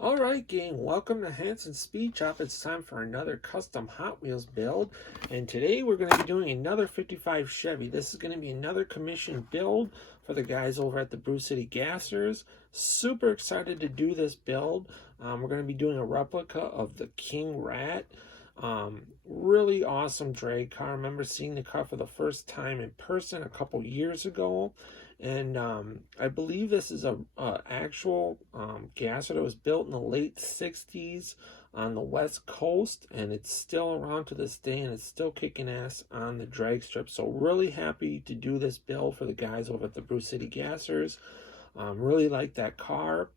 Alright gang, welcome to Hansens Speed Shop. It's time for another custom Hot Wheels build. And today we're going to be doing another 55 Chevy. This is going to be another commission build for the guys over at the Brew City Gassers. Super excited to do this build. We're going to be doing a replica of the King Rat. Really awesome drag car. I remember seeing the car for the first time in person a couple years ago. And I believe this is a actual gasser that was built in the late 60s on the West Coast, and it's still around to this day, and it's still kicking ass on the drag strip. So really happy to do this build for the guys over at the Brew City Gassers. Really like that car.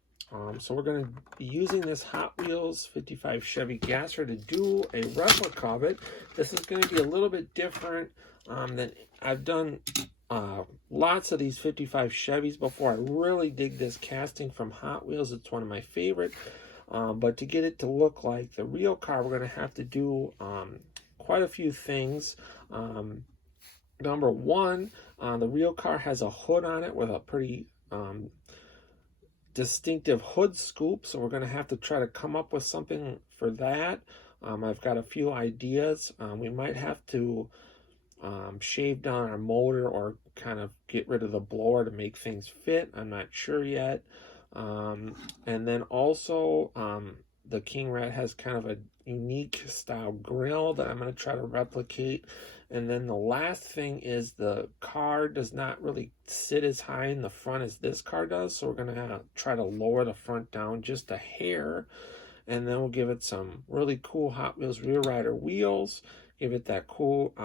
So we're going to be using this Hot Wheels 55 Chevy gasser to do a replica of it. This is going to be a little bit different than I've done lots of these 55 Chevys before. I really dig this casting from Hot Wheels. It's one of my favorite. But to get it to look like the real car, we're going to have to do quite a few things. Number one, the real car has a hood on it with a pretty distinctive hood scoop, so we're going to have to try to come up with something for that. I've got a few ideas. We might have to shave down our motor or kind of get rid of the blower to make things fit. I'm not sure yet. And then also the King Rat has kind of a unique style grill that I'm going to try to replicate. And then the last thing is the car does not really sit as high in the front as this car does, so we're going to try to lower the front down just a hair, and then we'll give it some really cool Hot Wheels Rear Rider wheels, give it that cool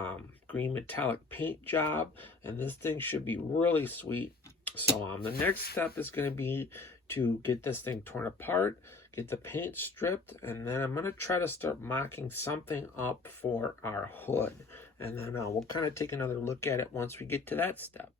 green metallic paint job, and this thing should be really sweet. So the next step is going to be to get this thing torn apart, get the paint stripped, and then I'm going to try to start mocking something up for our hood. And then we'll kind of take another look at it once we get to that step.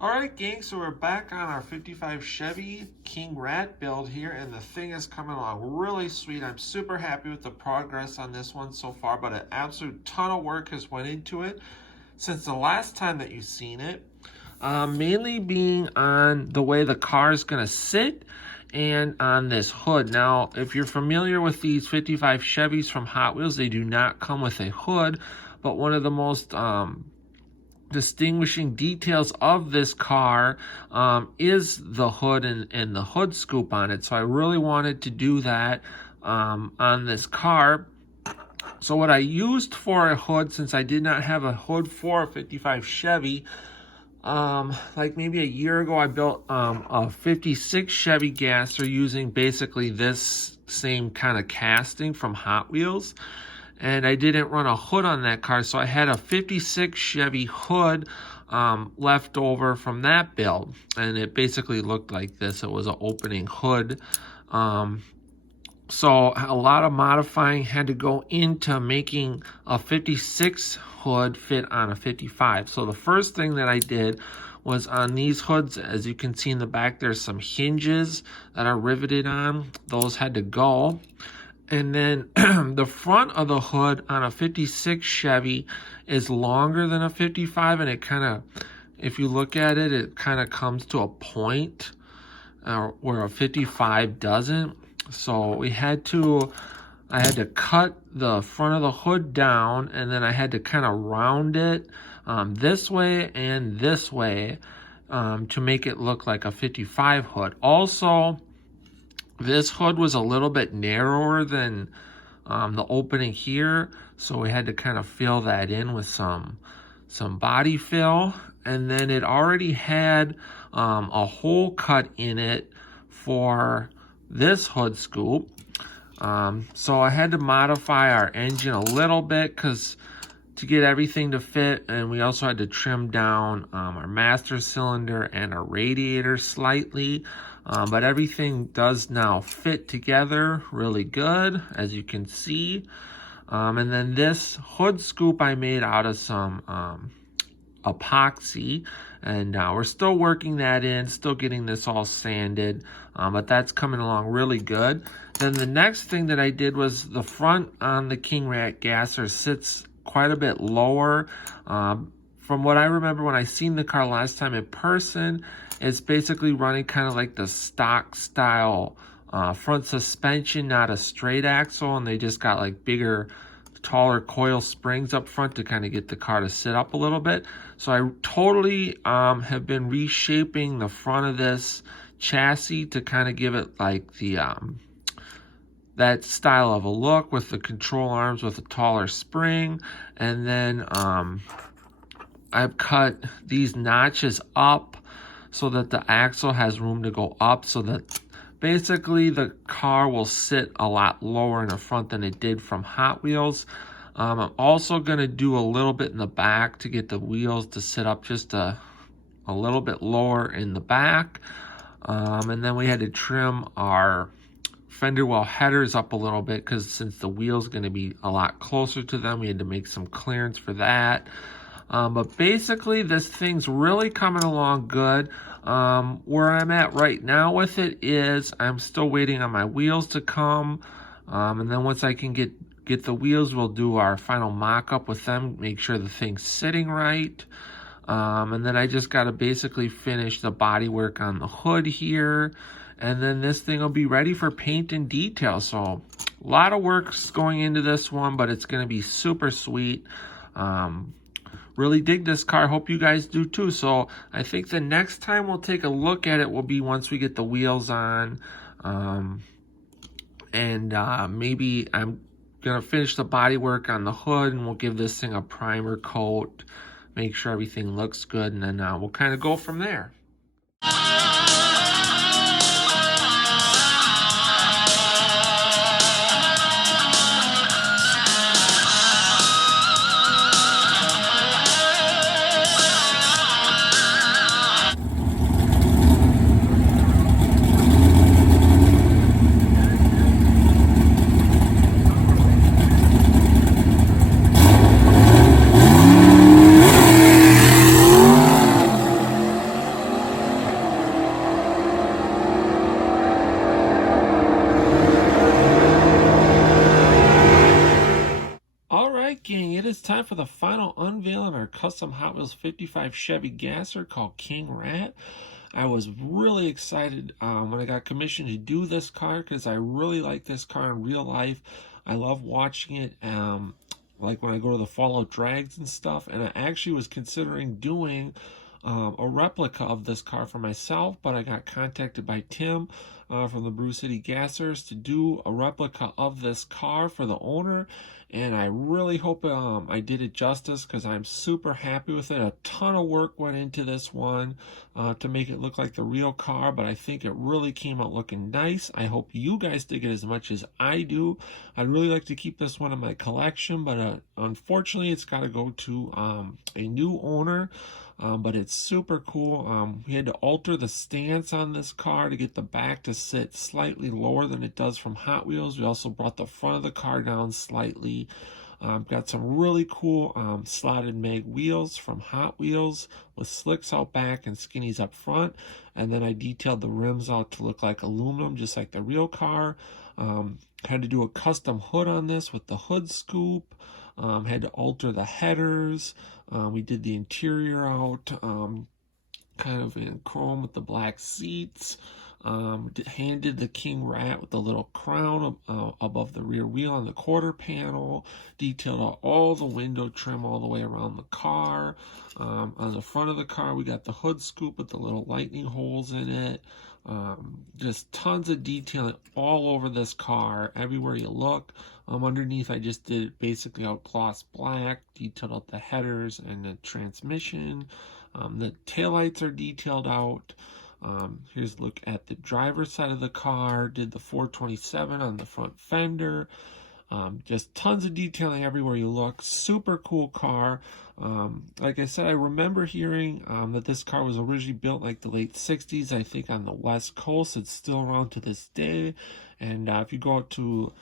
Alright gang, so we're back on our 55 Chevy King Rat build here, and the thing is coming along really sweet. I'm super happy with the progress on this one so far, but an absolute ton of work has went into it since the last time that you've seen it. Mainly being on the way the car is going to sit and on this hood. Now, if you're familiar with these 55 Chevys from Hot Wheels, they do not come with a hood, but one of the most distinguishing details of this car is the hood and the hood scoop on it. So I really wanted to do that on this car. So what I used for a hood, since I did not have a hood for a 55 Chevy, like maybe a year ago, I built a 56 Chevy gasser using basically this same kind of casting from Hot Wheels. And I didn't run a hood on that car, so I had a 56 Chevy hood left over from that build. And it basically looked like this. It was an opening hood. So a lot of modifying had to go into making a 56 hood fit on a 55. So the first thing that I did was on these hoods, as you can see in the back, there's some hinges that are riveted on. Those had to go. And then the front of the hood on a 56 Chevy is longer than a 55, and it kind of, if you look at it, it kind of comes to a point where a 55 doesn't. So I had to cut the front of the hood down, and then I had to kind of round it this way and this way to make it look like a 55 hood. Also, this hood was a little bit narrower than the opening here, so we had to kind of fill that in with some body fill. And then it already had a hole cut in it for this hood scoop. So I had to modify our engine a little bit to get everything to fit, and we also had to trim down our master cylinder and our radiator slightly. But everything does now fit together really good, as you can see. And then this hood scoop I made out of some epoxy, and we're still working that in, still getting this all sanded, but that's coming along really good. Then the next thing that I did was the front on the King Rat gasser sits quite a bit lower from what I remember when I seen the car last time in person, it's basically running kind of like the stock style front suspension, not a straight axle, and they just got like bigger, taller coil springs up front to kind of get the car to sit up a little bit. So I totally have been reshaping the front of this chassis to kind of give it like the that style of a look with the control arms with a taller spring. And then I've cut these notches up so that the axle has room to go up, so that basically the car will sit a lot lower in the front than it did from Hot Wheels. I'm also going to do a little bit in the back to get the wheels to sit up just a little bit lower in the back. And then we had to trim our fender well headers up a little bit, because since the wheel's going to be a lot closer to them, we had to make some clearance for that. But basically this thing's really coming along good. Where I'm at right now with it is I'm still waiting on my wheels to come. And then once I can get the wheels, we'll do our final mock-up with them, make sure the thing's sitting right. And then I just got to basically finish the bodywork on the hood here. And then this thing will be ready for paint and detail. So a lot of work's going into this one, but it's going to be super sweet. Really dig this car. Hope you guys do too. So I think the next time we'll take a look at it will be once we get the wheels on. Maybe I'm going to finish the body work on the hood, and we'll give this thing a primer coat, make sure everything looks good, and then we'll kind of go from there. Gang, it is time for the final unveil of our custom Hot Wheels 55 Chevy Gasser called King Rat. I was really excited when I got commissioned to do this car, because I really like this car in real life. I love watching it, like when I go to the Fallout Drags and stuff, and I actually was considering doing a replica of this car for myself, but I got contacted by Tim from the Brew City Gassers to do a replica of this car for the owner, and I really hope I did it justice, because I'm super happy with it. A ton of work went into this one to make it look like the real car, but I think it really came out looking nice. I hope you guys dig it as much as I do. I'd really like to keep this one in my collection, but unfortunately it's got to go to a new owner. But it's super cool. We had to alter the stance on this car to get the back to sit slightly lower than it does from Hot Wheels. We also brought the front of the car down slightly. Got some really cool slotted mag wheels from Hot Wheels with slicks out back and skinnies up front. And then I detailed the rims out to look like aluminum, just like the real car. Had to do a custom hood on this with the hood scoop. Had to alter the headers. We did the interior out, kind of in chrome with the black seats. Handed the King Rat with the little crown above the rear wheel on the quarter panel. Detailed out all the window trim all the way around the car. On the front of the car, we got the hood scoop with the little lightning holes in it. Just tons of detail all over this car, everywhere you look. Underneath, I just did basically out gloss black, detailed out the headers and the transmission. The taillights are detailed out. Here's a look at the driver's side of the car. Did the 427 on the front fender. Just tons of detailing everywhere you look. Super cool car. Like I said, I remember hearing that this car was originally built like the late 60s, I think, on the West Coast. It's still around to this day. And if you go out to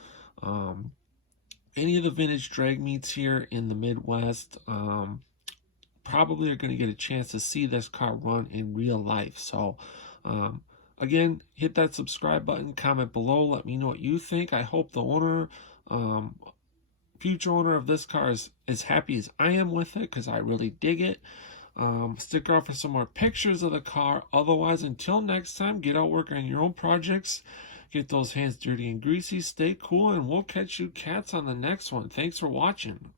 any of the vintage drag meets here in the Midwest, probably are going to get a chance to see this car run in real life. So again, hit that subscribe button, comment below, let me know what you think. I hope the owner future owner of this car is as happy as I am with it, because I really dig it. Stick around for some more pictures of the car. Otherwise, until next time, get out, work on your own projects, get those hands dirty and greasy, stay cool, and we'll catch you cats on the next one. Thanks for watching.